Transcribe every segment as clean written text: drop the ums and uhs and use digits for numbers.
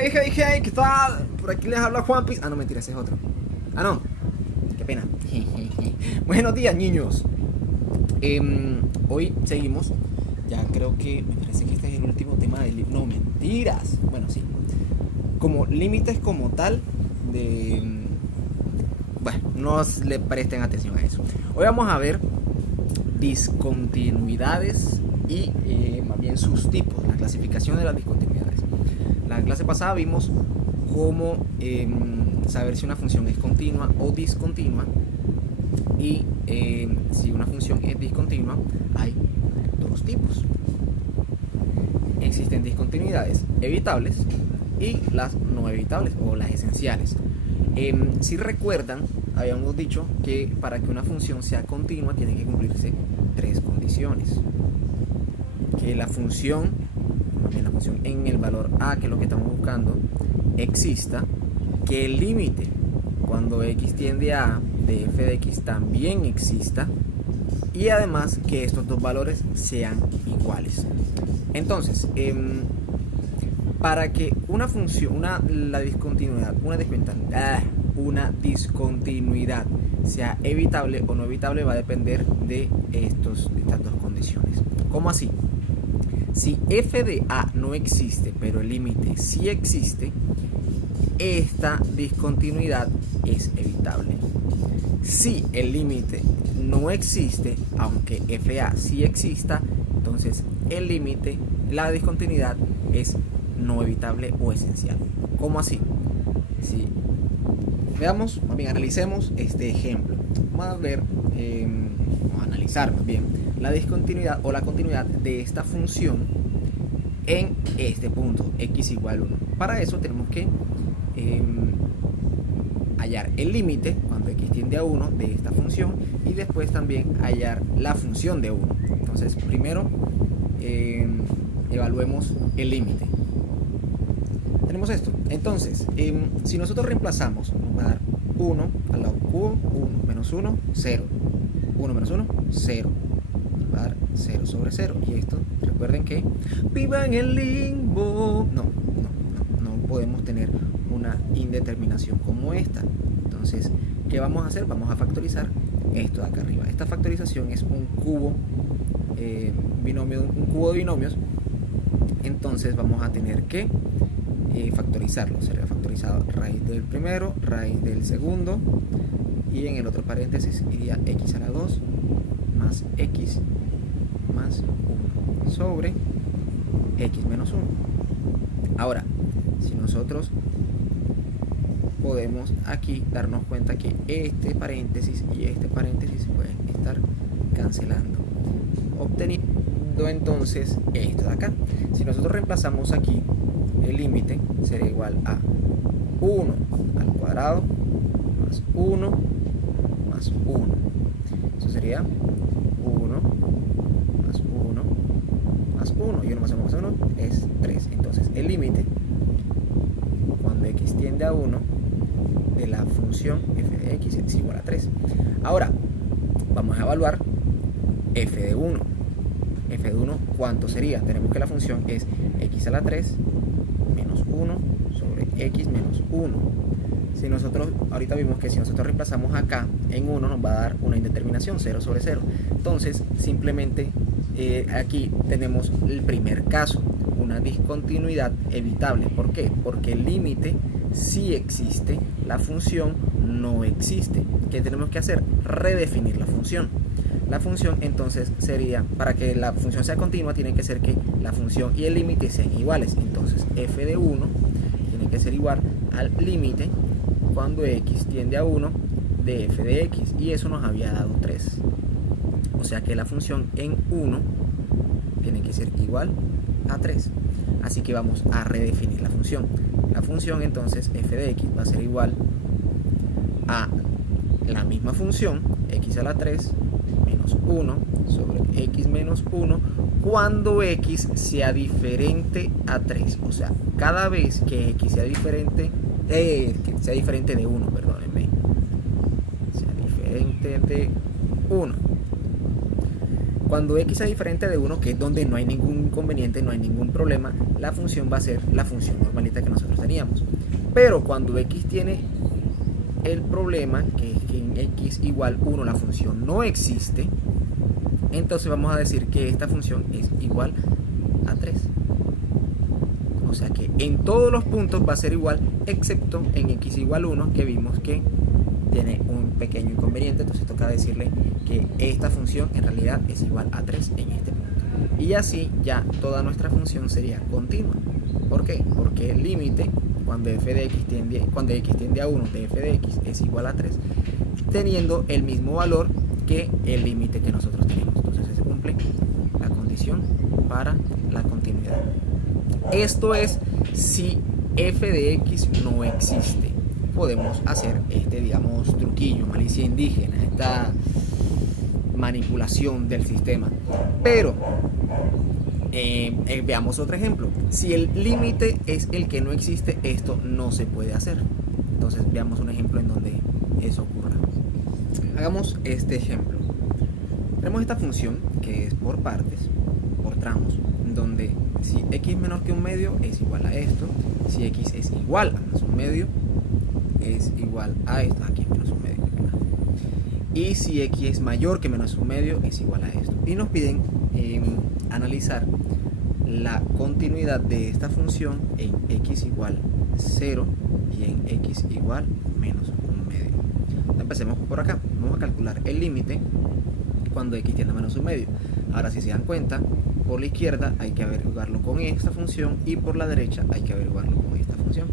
Hey, ¿qué tal? Por aquí les habla Juanpis. Ah, no, mentira, ese es otro. Ah, no, qué pena. Buenos días, niños. Hoy seguimos. Ya creo que me parece que este es el último tema del libro. No, mentiras. Bueno, sí. Como límites como tal de... Bueno, no le presten atención a eso. Hoy vamos a ver discontinuidades y más bien sus tipos, la clasificación de las discontinuidades. La clase pasada vimos cómo saber si una función es continua o discontinua, y si una función es discontinua hay dos tipos. Existen discontinuidades evitables y las no evitables o las esenciales. Si recuerdan, habíamos dicho que para que una función sea continua tienen que cumplirse tres condiciones: que la función en el valor a, que es lo que estamos buscando, exista, que el límite cuando x tiende a A de f de x también exista, y además que estos dos valores sean iguales. Entonces, para que una función, una discontinuidad sea evitable o no evitable va a depender de estas dos condiciones. ¿Cómo así? Si f de a no existe, pero el límite sí existe, esta discontinuidad es evitable. Si el límite no existe, aunque f(a) sí exista, entonces el límite, la discontinuidad, es no evitable o esencial. ¿Cómo así? Si veamos, más bien analicemos este ejemplo. Vamos a ver, vamos a analizar más bien la discontinuidad o la continuidad de esta función en este punto, x igual 1. Para eso tenemos que hallar el límite cuando x tiende a 1 de esta función, y después también hallar la función de 1. Entonces primero evaluemos el límite. Tenemos esto. Entonces, si nosotros reemplazamos, nos va a dar 1 al lado cubo, 1 menos 1, 0. 1 menos 1, 0. Nos va a dar 0 sobre 0. Y esto, recuerden que viva en el limbo. No podemos tener una indeterminación como esta. Entonces, ¿qué vamos a hacer? Vamos a factorizar esto de acá arriba. Esta factorización es un cubo binomio, un cubo de binomios. Entonces vamos a tener que factorizarlo. Sería factorizado raíz del primero, raíz del segundo, y en el otro paréntesis iría x a la 2 más x más 1 sobre x menos 1. Ahora, si nosotros podemos aquí darnos cuenta que este paréntesis y este paréntesis pueden estar cancelando, obteniendo entonces esto de acá. Si nosotros reemplazamos aquí, el límite será igual a 1 al cuadrado más 1 más 1. Eso sería 1 más 1 más 1, y 1 más 1 más 1 es 3. Entonces el límite cuando x tiende a 1 de la función f de x es igual a 3. Ahora vamos a evaluar f de 1. F de 1, ¿cuánto sería? Tenemos que la función es x a la 3 menos 1 sobre x menos 1. Si nosotros, ahorita vimos que si nosotros reemplazamos acá en 1 nos va a dar una indeterminación, 0 sobre 0. Entonces simplemente aquí tenemos el primer caso, una discontinuidad evitable. ¿Por qué? Porque el límite sí existe, la función no existe. ¿Qué tenemos que hacer? Redefinir la función. La función entonces sería, para que la función sea continua, tiene que ser que la función y el límite sean iguales. Entonces f de 1 tiene que ser igual al límite cuando x tiende a 1 de f de x, y eso nos había dado 3. O sea que la función en 1 tiene que ser igual a 3. Así que vamos a redefinir la función. La función entonces f de x va a ser igual a la misma función x a la 3 menos 1 sobre x menos 1 cuando x sea diferente a 3. O sea, cada vez que x sea diferente de 1, perdónenme, sea diferente de 1. Cuando x sea diferente de 1, que es donde no hay ningún inconveniente, no hay ningún problema, la función va a ser la función normalita que nosotros teníamos. teníamos. Pero cuando x tiene el problema, que es que en x igual 1 la función no existe, entonces vamos a decir que esta función es igual a 3. O sea que en todos los puntos va a ser igual, excepto en x igual 1, que vimos que tiene un pequeño inconveniente. Entonces toca decirle que esta función en realidad es igual a 3 en este punto. Y así ya toda nuestra función sería continua. ¿Por qué? Porque el límite cuando x tiende a 1 de f de x es igual a 3, teniendo el mismo valor que el límite que nosotros tenemos. Entonces se cumple la condición para la continuidad. Esto es si f de x no existe. Podemos hacer este, digamos, truquillo, malicia indígena, esta manipulación del sistema. Pero veamos otro ejemplo. Si el límite es el que no existe, esto no se puede hacer. Entonces veamos un ejemplo en donde eso ocurra. Hagamos este ejemplo. Tenemos esta función que es por partes, por tramos, donde si x menor que un medio es igual a esto, si x es igual a menos un medio es igual a esto, aquí es menos un medio, y si x es mayor que menos un medio es igual a esto. Y nos piden analizar la continuidad de esta función en x igual 0 y en x igual menos un medio. Empecemos por acá. Vamos a calcular el límite cuando x tiende a menos un medio. Ahora, si se dan cuenta, por la izquierda hay que averiguarlo con esta función y por la derecha hay que averiguarlo con esta función.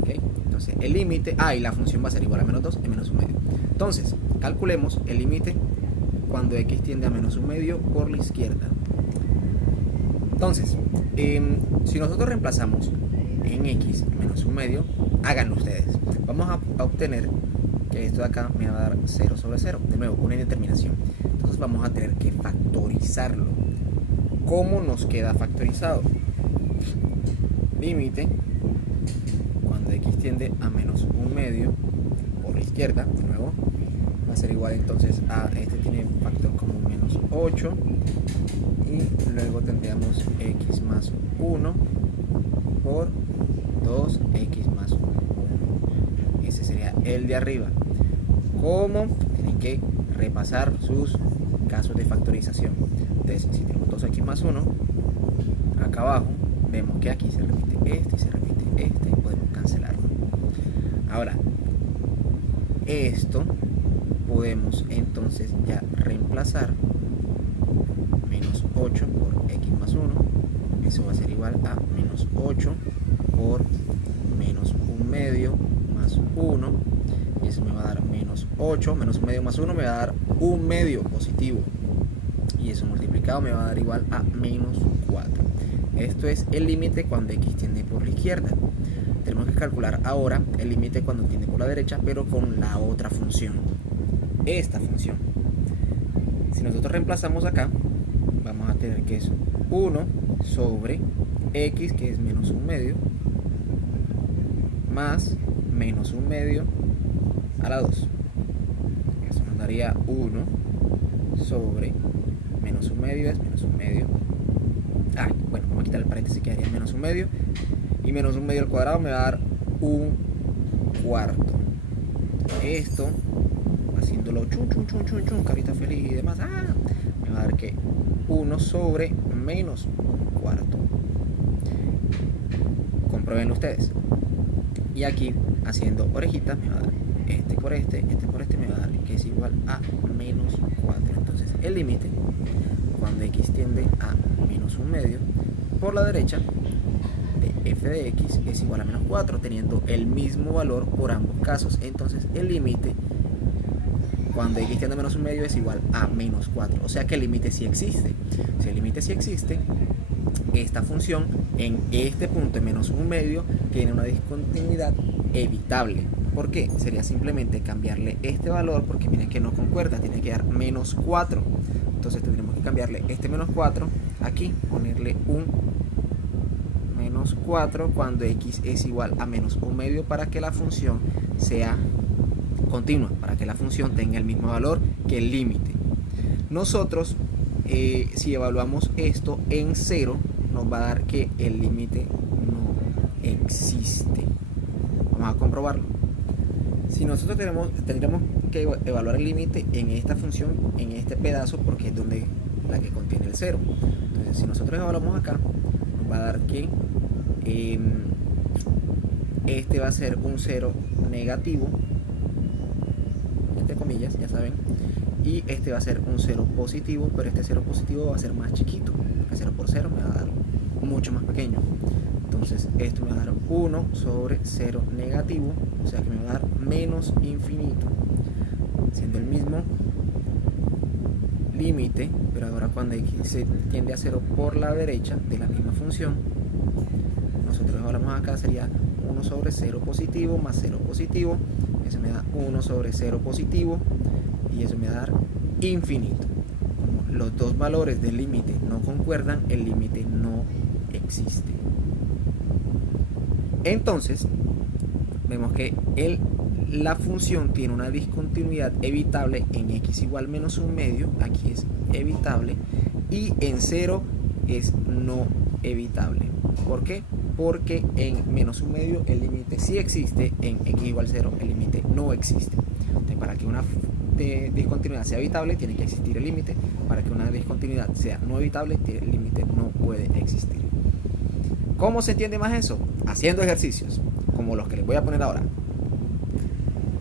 ¿Okay? Entonces el límite, y la función va a ser igual a menos 2 y menos un medio. Entonces calculemos el límite cuando x tiende a menos un medio por la izquierda. Entonces, si nosotros reemplazamos en x menos un medio, háganlo ustedes. Vamos a obtener que esto de acá me va a dar 0 sobre 0. De nuevo, una indeterminación. Entonces vamos a tener que factorizarlo. ¿Cómo nos queda factorizado? Límite cuando x tiende a menos un medio por la izquierda, de nuevo, va a ser igual entonces a este tiene factor como menos 8 y luego tendríamos x más 1 por 2x más 1. Ese sería el de arriba. ¿Cómo? Tienen que repasar sus casos de factorización. Entonces, si tenemos 2x más 1, acá abajo vemos que aquí se repite este y se repite este y podemos cancelarlo. Ahora, esto podemos entonces ya reemplazar menos 8 por x más 1. Eso va a ser igual a menos 8 por menos un medio más 1. Y eso me va a dar menos 8, menos un medio más 1 me va a dar un medio positivo. Y eso multiplicado me va a dar igual a menos 4. Esto es el límite cuando x tiende por la izquierda. Tenemos que calcular ahora el límite cuando tiende por la derecha, pero con la otra función. Esta función. Si nosotros reemplazamos acá, vamos a tener que es 1 sobre x, que es menos un medio, más menos un medio a la 2. Eso nos daría 1 sobre menos un medio es menos un medio. Bueno, vamos a quitar el paréntesis, quedaría menos un medio. Y menos un medio al cuadrado me va a dar un cuarto. Esto, haciéndolo chun, carita feliz y demás, me va a dar que 1 sobre menos un cuarto. Compruébenlo ustedes. Y aquí, haciendo orejitas, me va a dar este por este me va a dar que es igual a menos 4. Entonces el límite cuando x tiende a menos un medio por la derecha de f de x es igual a menos 4, teniendo el mismo valor por ambos casos. Entonces el límite cuando x tiende a menos un medio es igual a menos 4. O sea que el límite sí existe. Si el límite sí existe, esta función en este punto de menos un medio tiene una discontinuidad evitable. ¿Por qué? Sería simplemente cambiarle este valor, porque miren que no concuerda, tiene que dar menos 4. Entonces tendremos que cambiarle este menos 4 aquí, ponerle un menos 4 cuando x es igual a menos un medio para que la función sea continua, para que la función tenga el mismo valor que el límite. Nosotros, si evaluamos esto en 0, nos va a dar que el límite no existe. Vamos a comprobarlo. Si nosotros tendríamos que evaluar el límite en esta función, en este pedazo, porque es donde la que contiene el 0. Entonces, si nosotros evaluamos acá, nos va a dar que este va a ser un 0 negativo, entre comillas, ya saben, y este va a ser un 0 positivo, pero este 0 positivo va a ser más chiquito, porque 0 por 0 me va a dar mucho más pequeño. Entonces esto me va a dar 1 sobre 0 negativo, o sea que me va a dar menos infinito, siendo el mismo límite, pero ahora cuando x se tiende a 0 por la derecha de la misma función, nosotros evaluamos acá, sería 1 sobre 0 positivo más 0 positivo, eso me da 1 sobre 0 positivo, y eso me va a dar infinito. Como los dos valores del límite no concuerdan, el límite no existe. Entonces, vemos que la función tiene una discontinuidad evitable en x igual menos un medio, aquí es evitable, y en 0 es no evitable. ¿Por qué? Porque en menos un medio el límite sí existe, en x igual 0 el límite no existe. Entonces, para que una discontinuidad sea evitable tiene que existir el límite, para que una discontinuidad sea no evitable el límite no puede existir. ¿Cómo se entiende más eso? Haciendo ejercicios, como los que les voy a poner ahora.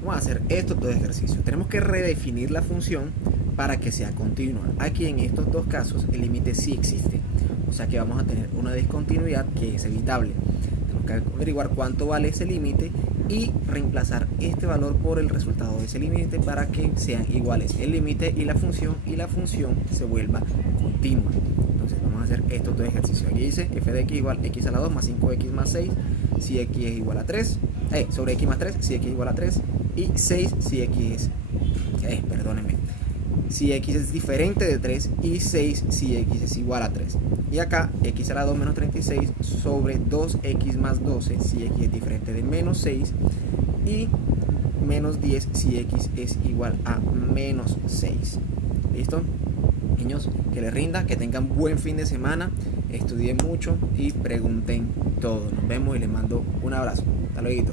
Vamos a hacer estos dos ejercicios. Tenemos que redefinir la función para que sea continua. Aquí en estos dos casos el límite sí existe, o sea que vamos a tener una discontinuidad que es evitable. Tenemos que averiguar cuánto vale ese límite y reemplazar este valor por el resultado de ese límite para que sean iguales el límite y la función se vuelva continua. Entonces vamos a hacer estos dos ejercicios. Aquí dice f de x igual x a la 2 más 5x más 6 si x es igual a 3, sobre x más 3 si x es igual a 3, y 6 si x es, si x es diferente de 3, y 6 si x es igual a 3. Y acá x a la 2 menos 36 sobre 2x más 12 si x es diferente de menos 6, y menos 10 si x es igual a menos 6. ¿Listo? Niños, que les rinda, que tengan buen fin de semana, estudien mucho y pregunten todo. Nos vemos y les mando un abrazo. Hasta luego.